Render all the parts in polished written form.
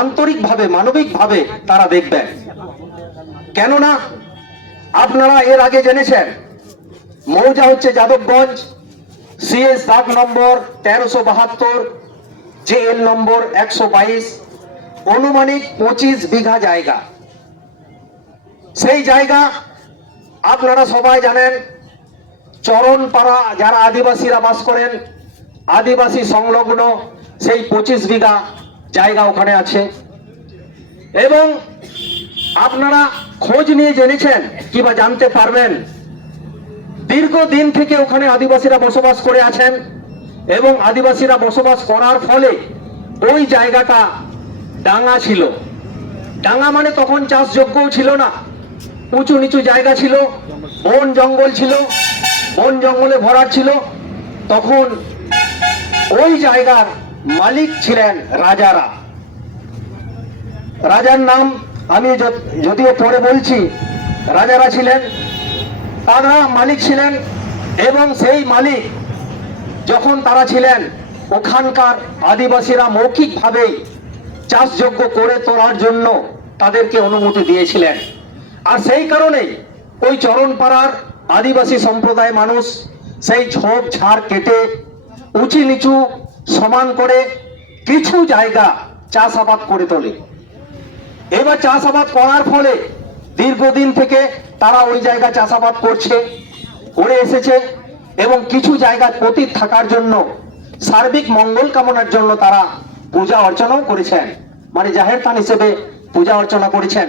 আন্তরিকভাবে মানবিকভাবে তারা দেখবেন। কেননা আপনারা এর আগে জেনেছেন মৌজা হচ্ছে যাদবগঞ্জ, সিএস দাগ নম্বর 1372, জেএল নম্বর 122, অনুমানিক 25 বিঘা জায়গা। সেই জায়গা আপনারা সবাই জানেন, চরণপাড়া যারা আদিবাসীরা বাস করেন, আদিবাসী সংলগ্ন সেই 25 বিঘা জায়গা ওখানে আছে। এবং আপনারা খোঁজ নিয়ে জেনেছেন কিংবা জানতে পারবেন, দীর্ঘদিন থেকে ওখানে আদিবাসীরা বসবাস করে আছেন এবং আদিবাসীরা বসবাস করার ফলে ওই জায়গাটা ডাঙা ছিল। ডাঙা মানে তখন চাষযোগ্যও ছিল না, উঁচু নিচু জায়গা ছিল, বন জঙ্গল ছিল, বন জঙ্গলে ভরা ছিল। তখন ওই জায়গার মালিক ছিলেন রাজারা। রাজার নাম আমি যদিও পরে বলছি, রাজারা ছিলেন, তারা মালিক ছিলেন। এবং সেই মালিক যখন তারা ছিলেন, ওখানকার আদিবাসীরা মৌখিকভাবেই চাষযোগ্য করে তোলার জন্য তাদেরকে অনুমতি দিয়েছিলেন। আর সেই কারণেই ওই চরণপাড়ার আদিবাসী সম্প্রদায় মানুষ সেই ঝোপ ঝাড় কেটে উঁচু নিচু সমান করে কিছু জায়গা চাষাবাদ করে তোলে। এবার চাষাবাদ করার ফলে দীর্ঘদিন থেকে তারা ওই জায়গা চাষাবাদ করে এসেছে এবং কিছু জায়গায় পতিত থাকার জন্য, সার্বিক মঙ্গল কামনার জন্য তারা পূজা অর্চনাও করেছেন, মানে জাহের থান হিসেবে পূজা অর্চনা করেছেন।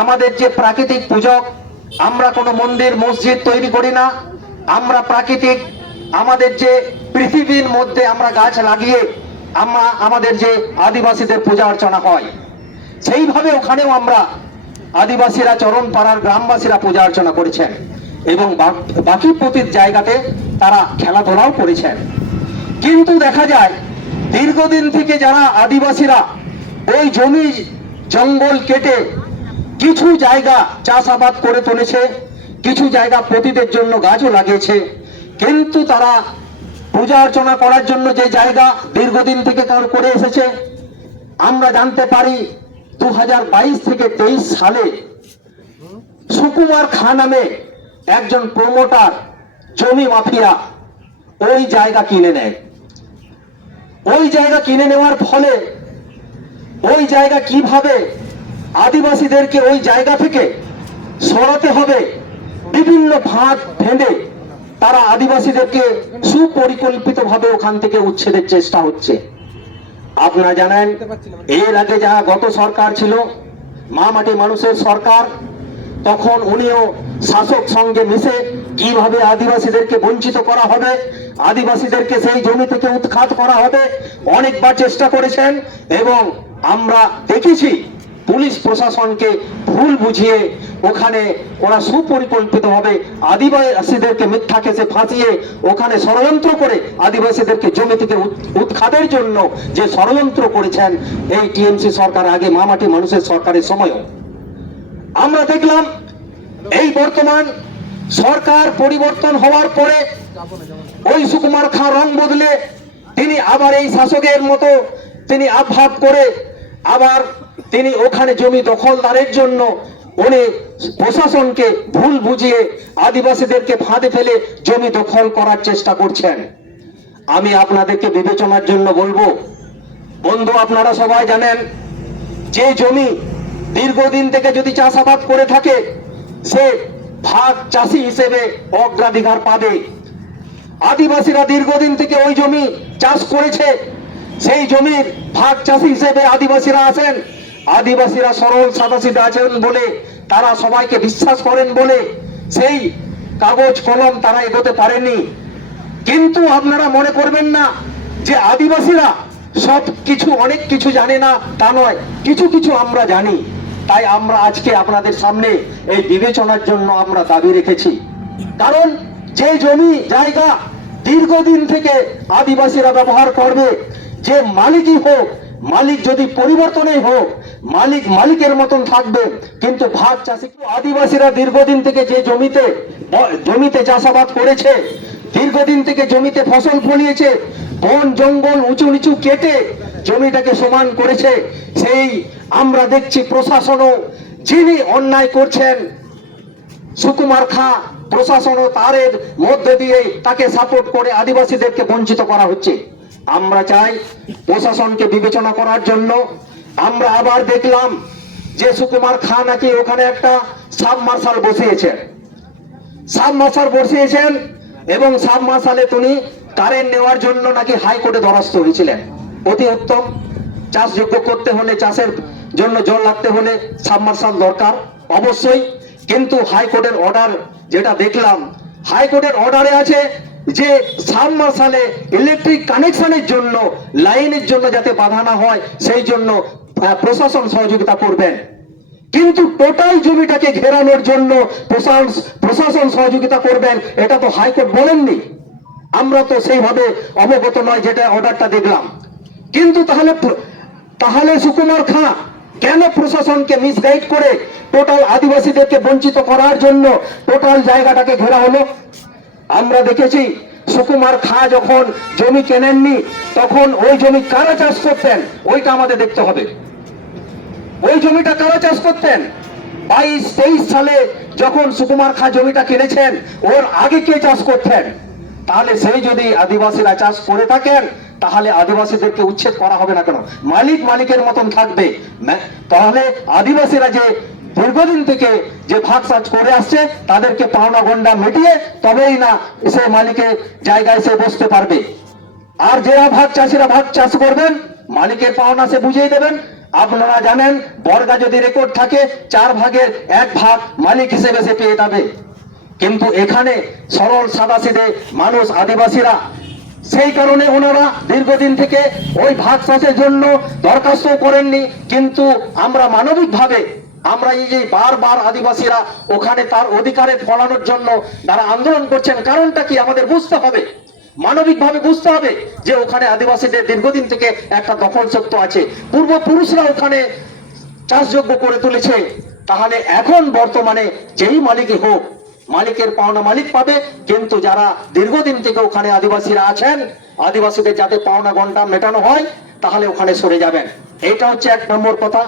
আমাদের যে প্রাকৃতিক পূজক, আমরা কোনো মন্দির মসজিদ তৈরি করি না, আমরা প্রাকৃতিক আমাদের যে পৃথিবীর মধ্যে আমরা গাছ লাগিয়ে আমাদের যে আদিবাসীদের পূজা অর্চনা হয়, সেইভাবে ওখানেও আমরা আদিবাসীরা চরণপাড়ার গ্রামবাসীরা পূজা অর্চনা করেছেন এবং বাকি পতিত জায়গাতে তারা খেলাধুলাও করেছেন। কিন্তু দেখা যায় দীর্ঘদিন থেকে যারা আদিবাসীরা ওই জমি জঙ্গল কেটে কিছু জায়গা চাষাবাদ করে তুলেছে, কিছু জায়গা পতিতের জন্য গাছও লাগিয়েছে, কিন্তু তারা পূজা অর্চনা করার জন্য যে জায়গা দীর্ঘদিন থেকে করে এসেছে, আমরা জানতে পারি 2022 থেকে 23 সালে সুকুমার খান নামে একজন প্রমোটার, জমি মাফিয়া ওই জায়গা কিনে নেয়। ওই জায়গা কিনে নেওয়ার ফলে ওই জায়গা কিভাবে আদিবাসীদেরকে ওই জায়গা থেকে সরাতে হবে, বিভিন্ন ভাগ ভেঙে তারা আদিবাসীদেরকে সুপরিকল্পিতভাবে ওখান থেকে উচ্ছেদের চেষ্টা হচ্ছে। আপনারা জানেন এর আগে যা গত সরকার ছিল, মা মাটি মানুষের সরকার, তখন উনিও শাসক সঙ্গে মিশে কিভাবে আদিবাসীদেরকে বঞ্চিত করা হবে, আদিবাসীদেরকে সেই জমি থেকে উৎখাত করা হবে, অনেকবার চেষ্টা করেছেন। এবং আমরা দেখেছি পুলিশ প্রশাসনকে ভুল বুঝিয়ে ওখানে ওরা সুপরিকল্পিতভাবে আদিবাসীদেরকে মিথ্যা কেসে ফাঁসিয়ে ওখানে ষড়যন্ত্র করে আদিবাসীদেরকে জমি থেকে উৎখাতের জন্য যে ষড়যন্ত্র করেছেন এই টিএমসি সরকার, আগে মা মাটি মানুষের সরকারের সময়ও আমরা দেখলাম। এই বর্তমান সরকার পরিবর্তন হওয়ার পরে ওই সুকুমার খাঁ রং বদলে তিনি আবার এই শাসকের মতো তিনি আভাব করে আবার তিনি ওখানে জমি দখলদারের জন্য উনি প্রশাসনকে ভুল বুঝিয়ে আদিবাসীদেরকে ফাঁদে ফেলে জমি দখল করার চেষ্টা করছেন। আমি আপনাদেরকে বিবেচনার জন্য বলবো, বন্ধু আপনারা সবাই জানেন যে জমি দীর্ঘদিন থেকে যদি চাষাবাদ করে থাকে, সে ভাগ চাষি হিসেবে অগ্রাধিকার পাবে। আদিবাসীরা দীর্ঘদিন থেকে ওই জমি চাষ করেছে, সেই জমির ভাগ চাষি হিসেবে আদিবাসীরা আছেন। আদিবাসীরা সরল সাদাসিধা আছেন বলে, তারা সবাইকে বিশ্বাস করেন বলে সেই কাগজ কলম তারা এগোতে পারেনি। কিন্তু আপনারা মনে করবেন না যে আদিবাসীরা সব কিছু অনেক কিছু জানে না, তা নয়, কিছু কিছু আমরা জানি। তাই আমরা আজকে আপনাদের সামনে এই বিবেচনার জন্য আমরা দাবি রেখেছি। কারণ যে জমি জায়গা দীর্ঘদিন থেকে আদিবাসীরা ব্যবহার করবে, যে মালিকই হোক, মালিক যদি পরিবর্তনই হোক, মালিক মালিকের মতন থাকবে, কিন্তু ভাগ চাষি। আদিবাসীরা দীর্ঘদিন থেকে যে জমিতে চাষাবাদ করেছে, দীর্ঘদিন থেকে জমিতে ফসল ফলিয়েছে, বন জঙ্গল উঁচু নিচু কেটে জমিটাকে সমান করেছে, সেই আমরা দেখছি প্রশাসনও যিনি অন্যায় করছেন সুকুমার খাঁ, প্রশাসনও তারের মধ্যে দিয়ে তাকে সাপোর্ট করে আদিবাসীদেরকে বঞ্চিত করা হচ্ছে। আমরা চাই প্রশাসনকে বিবেচনা করার জন্য। আমরা আবার দেখলাম যে সুকুমার খাঁ নাকি ওখানে একটা সাবমার্শাল বসিয়েছেন এবং সাবমার্শালে তিনি কারেন্ট নেওয়ার জন্য নাকি হাইকোর্টে দ্বারস্থ হয়েছিলেন। অতি উত্তম, চাষযোগ্য করতে হলে, চাষের জন্য জল লাগতে হলে সাবমার্শাল দরকার অবশ্যই। কিন্তু হাইকোর্টের অর্ডার যেটা দেখলাম, হাইকোর্টের অর্ডারে আছে যে সাবমার্শালে ইলেকট্রিক কানেকশনের জন্য, লাইনের জন্য যাতে বাধা না হয় সেই জন্য প্রশাসন সহযোগিতা করবেন। কিন্তু টোটাল জমিটাকে ঘেরানোর জন্য প্রশাসন সহযোগিতা করবেন, এটা তো হাইকোর্ট বলেননি। আমরা তো সেইভাবে অবগত নয় যেটা অর্ডারটা দেখলাম। কিন্তু তাহলে সুকুমার খাঁ কেন প্রশাসনকে মিসগাইড করে টোটাল আদিবাসীদেরকে বঞ্চিত করার জন্য টোটাল জায়গাটাকে ঘেরা হলো? আমরা দেখেছি সুকুমার খাঁ যখন জমি কেনেননি তখন ওই জমি কারা চাষ করতেন ওইটা আমাদের দেখতে হবে। ওই জমিটা কারা চাষ করতেন? 22-23 সালে যখন সুকুমার খাঁ জমিটা কিনেছেন, ওর আগে কে চাষ করতেন? তাহলে সেই যদি আদিবাসীরা চাষ করে থাকেন তাহলে আদিবাসীদেরকে উচ্ছেদ করা হবে না কেন? মালিকের মতন থাকবে। তাহলে আদিবাসীরা যে দীর্ঘদিন থেকে যে ভাগ চাষ করে আসছে তাদেরকে পাওনা গন্ডা মিটিয়ে তবেই না সে মালিকের জায়গায় সে বসতে পারবে। আর যারা চাষিরা ভাগ চাষ করবেন, মালিকের পাওনা সে বুঝিয়ে দেবেন। আপনারা জানেন বর্গা যদি রেকর্ড থাকে 4 ভাগের 1 ভাগ মালিক হিসেবে সে পেয়ে যাবে। কিন্তু এখানে সরল সাদাসিধে মানুষ আদিবাসীরা, সেই কারণে ওনারা দীর্ঘদিন থেকে ওই ভাগ চাষের জন্য দরখাস্ত করেননি। কিন্তু আমরা মানবিকভাবে আমরা এই যে বারবার আদিবাসীরা ওখানে তার অধিকারে ফলানোর জন্য তারা আন্দোলন করছেন, কারণটা কি আমাদের বুঝতে হবে, মানবিকভাবে বুঝতে হবে যে ওখানে আদিবাসীদের দীর্ঘদিন থেকে একটা দখল সত্ত্ব আছে, পূর্বপুরুষরা ওখানে চাষযোগ্য করে তুলেছে। তাহলে এখন বর্তমানে যেই মালিকই হোক, মালিকের পাওনা মালিক পাবে। কিন্তু যারা দীর্ঘদিন থেকে ওখানে আদিবাসীরা আছেন, আদিবাসীদের যাতে পাওনা গন্ডা মেটানো হয় তাহলে ওখানে সরে যাবেন। এটা হচ্ছে 1 নম্বর কথা।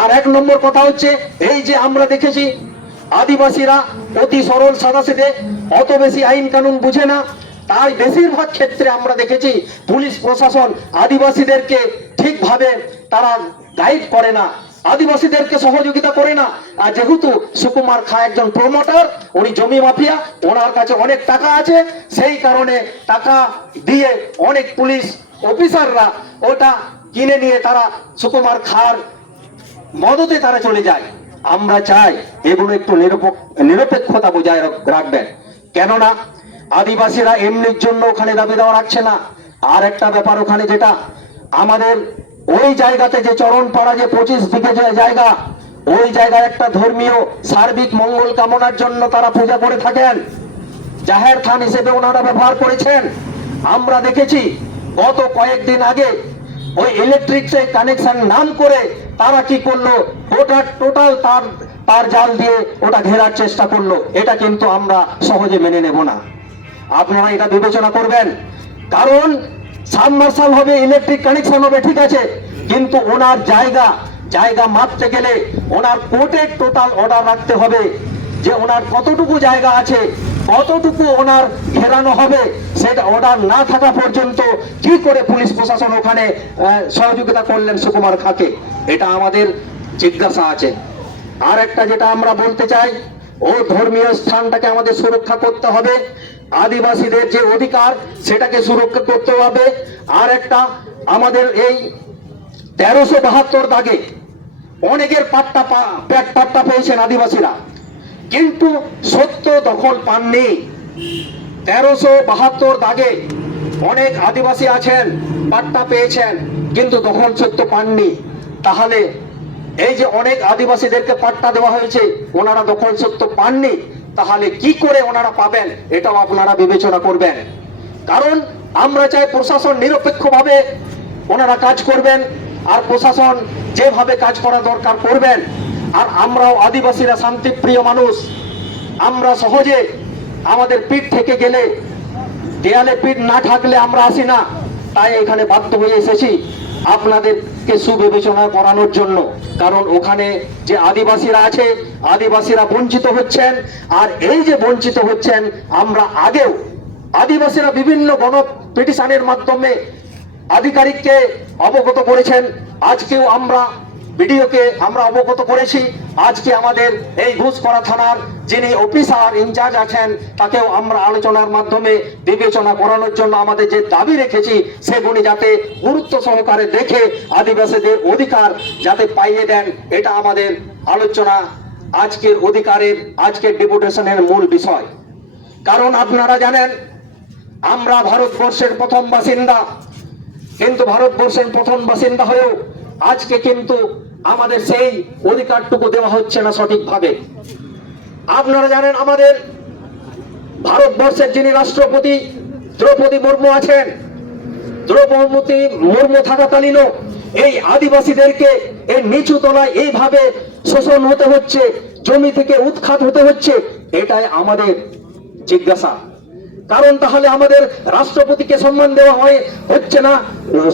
আর 1 নম্বর কথা হচ্ছে এই যে আমরা দেখেছি আদিবাসীরা অতি সরল সাদাসিধে, অত বেশি আইন কানুন বুঝে না। তাই বেশিরভাগ ক্ষেত্রে আমরা দেখেছি পুলিশ প্রশাসন আদিবাসীদেরকে ঠিকভাবে তারা গাইড করে না, আদিবাসীদেরকে সহযোগিতা করে না। আর যেহেতু সুকুমার খাঁ একজন প্রমোটার, উনি জমি মাফিয়া, ওনার কাছে অনেক টাকা আছে, সেই কারণে টাকা দিয়ে অনেক পুলিশ অফিসাররা ওটা কিনে নিয়ে তারা সুকুমার খাঁর মদতে তারা চলে যায়। আমরা চাই এগুলো একটু নিরপেক্ষতা বজায় রাখবেন, কেননা আদিবাসীরা এমনির জন্য ওখানে দাবি দেওয়া রাখছে না। আর একটা ব্যাপার, ওখানে যেটা আমাদের ওই জায়গাতে যে চরণপাড়া যে 25 বিঘে যে জায়গা, ওই জায়গায় একটা ধর্মীয় সার্বিক মঙ্গল কামনার জন্য তারা পূজা করে থাকেন, জাহের থান হিসেবে ওনারা ব্যবহার করেছেন। আমরা দেখেছি গত কয়েকদিন আগে ওই ইলেকট্রিক কানেকশন নাম করে তারা কি করলো, ওটা টোটাল তার জাল দিয়ে ওটা ঘেরার চেষ্টা করলো। এটা কিন্তু আমরা সহজে মেনে নেব না। আপনারা এটা বিবেচনা করবেন, কারণ সাবমার্শাল হবে, ইলেকট্রিক কানেকশন হবে, ঠিক আছে, কিন্তু ওনার জায়গা মাপতে গেলে ওনার কোর্টের টোটাল অর্ডার রাখতে হবে যে ওনার কতটুকু জায়গা আছে, কতটুকু ওনার ঘেরানো হবে। সেটা অর্ডার না থাকা পর্যন্ত কি করে পুলিশ প্রশাসন ওখানে সহযোগিতা করলেন সুকুমার খাঁকে? এটা আমাদের জিজ্ঞাসা আছে। আর একটা যেটা আমরা বলতে চাই, ও ধর্মীয় স্থানটাকে আমাদের সুরক্ষা করতে হবে, আদিবাসীদের যে অধিকার সেটাকে সুরক্ষা করতে হবে। আর একটা আমাদের এই 1372 দাগে অনেকের পাট্টা পেয়েছেন আদিবাসীরা, কিন্তু সত্য দখল পাননি। 1372 দাগে অনেক আদিবাসী আছেন, পাট্টা পেয়েছেন, কিন্তু দখল সত্য পাননি। তাহলে এই যে অনেক আদিবাসীদেরকে পাট্টা দেওয়া হয়েছে, ওনারা দখল সত্য পাননি, তাহলে কি করে ওনারা পাবেন? এটাও আপনারা বিবেচনা করবেন। কারণ আমরা চাই প্রশাসন নিরপেক্ষভাবে ওনারা কাজ করবেন, আর প্রশাসন যেভাবে কাজ করা দরকার করবেন। আর আমরাও আদিবাসীরা শান্তিপ্রিয় মানুষ, আমরা সহজে আমাদের পিঠ থেকে গেলে, দেয়ালে পিঠ না থাকলে আমরা আসি না, তাই এখানে বাধ্য হয়ে এসেছি। আপনাদেরকে সুবিবেচনা করানোর জন্য। কারণ ওখানে যে আদিবাসীরা আছে, আদিবাসীরা বঞ্চিত হচ্ছেন। আর এই যে বঞ্চিত হচ্ছেন, আমরা আগেও আদিবাসীরা বিভিন্ন গণ পিটিশনের মাধ্যমে আধিকারিককে অবগত করেছেন। আজকেও আমরা ভিডিওকে আমরা অবগত করেছি। আজকে আমাদের এই ঘুষকরা থানার যিনি অফিসার ইনচার্জ আছেন, তাকেও আমরা আলোচনার মাধ্যমে বিবেচনা করানোর জন্য আমাদের যে দাবি রেখেছি, সেগুলি যাতে গুরুত্ব সহকারে দেখে আদিবাসীদের অধিকার যাতে পাইয়ে দেন, এটা আমাদের আলোচনা আজকের অধিকারের, আজকের ডেপুটেশনের মূল বিষয়। কারণ আপনারা জানেন, আমরা ভারতবর্ষের প্রথম বাসিন্দা, কিন্তু ভারতবর্ষের প্রথম বাসিন্দা হয়েও আজকে কিন্তু আমাদের সেই অধিকারটুকু দেওয়া হচ্ছে না সঠিকভাবে। আপনারা জানেন, আমাদের ভারতবর্ষের যিনি রাষ্ট্রপতি দ্রৌপদী মুর্মু আছেন, দ্রৌপদী মুর্মু থাকাকালীনও এই আদিবাসীদেরকে এই নিচু তলায় এইভাবে শোষণ হতে হচ্ছে, জমি থেকে উৎখাত হতে হচ্ছে। এটাই আমাদের জিজ্ঞাসা। কারণ তাহলে আমাদের রাষ্ট্রপতিকে সম্মান দেওয়া হচ্ছে না,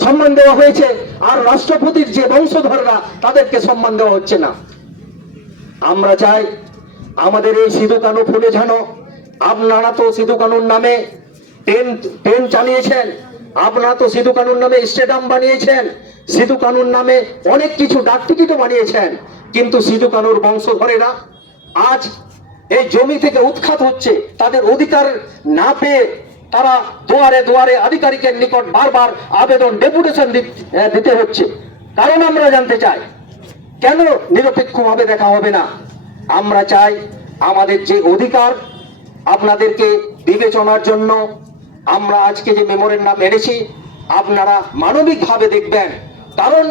সম্মান দেওয়া হয়েছে, আর রাষ্ট্রপতির যে বংশধররা তাদেরকে সম্মান দেওয়া হচ্ছে না। আমরা চাই আমাদের এই সিধু কানু ফুলে যেন, আপনারা তো সিধু কানুর নামে ট্রেন চালিয়েছেন, আপনারা তো সিধু কানুর নামে স্টেডিয়াম বানিয়েছেন, সিধু কানুর নামে অনেক কিছু ডাক টিকিটও বানিয়েছেন, কিন্তু সিধু কানুর বংশধরেরা আজ এই জমি থেকে উৎখাত হচ্ছে। তাদের অধিকার না পেয়ে তারা দুয়ারে দুয়ারে আধিকারিকের নিকট বারবার আবেদন, ডেপুটেশন দিতে হচ্ছে। কারণ আমরা জানতে চাই, কেন নিরপেক্ষভাবে দেখা হবে না? আমরা চাই আমাদের যে অধিকার আপনাদেরকে বিবেচনার জন্য আমরা আজকে যে মেমোরেন্ডাম এনেছি, আপনারা মানবিকভাবে দেখবেন। কারণ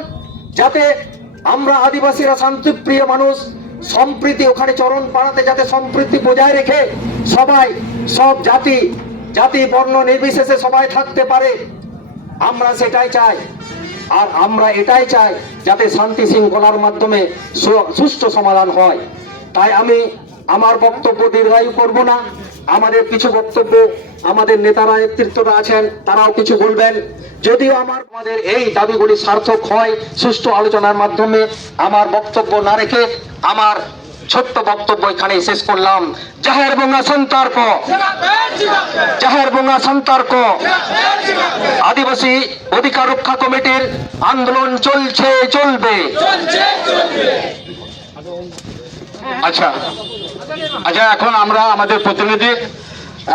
যাতে আমরা আদিবাসীরা শান্তিপ্রিয় মানুষ, সম্প্রীতি ওখানে চরণ পাড়াতে যাতে সম্প্রীতি বজায় রেখে সবাই, সব জাতি বর্ণ নির্বিশেষে সবাই থাকতে পারে, আমরা সেটাই চাই। আর আমরা এটাই চাই যাতে শান্তি শৃঙ্খলার মাধ্যমে সুষ্ঠু সমাধান হয়। তাই আমি আমার বক্তব্য দীর্ঘায়ু করব না। আমাদের কিছু বক্তব্য আমাদের নেতারা, নেতৃত্বরা আছেন, তারাও কিছু বলবেন। যদিও আমাদের এই দাবিগুলি সার্থক হয় সুষ্ঠু আলোচনার মাধ্যমে, আমার বক্তব্য না রেখে আমার ছোট্ট বক্তব্য এখানে শেষ করলাম। জাহের বঙ্গা সন্তার্ক, জাহের বঙ্গা সন্তার্ক। আদিবাসী অধিকার রক্ষা কমিটির আন্দোলন চলছে, চলবে। আচ্ছা, এখন আমরা আমাদের প্রতিনিধি,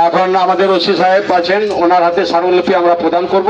এখন আমাদের ওসি সাহেব আছেন, ওনার হাতে স্মারকলিপি আমরা প্রদান করব।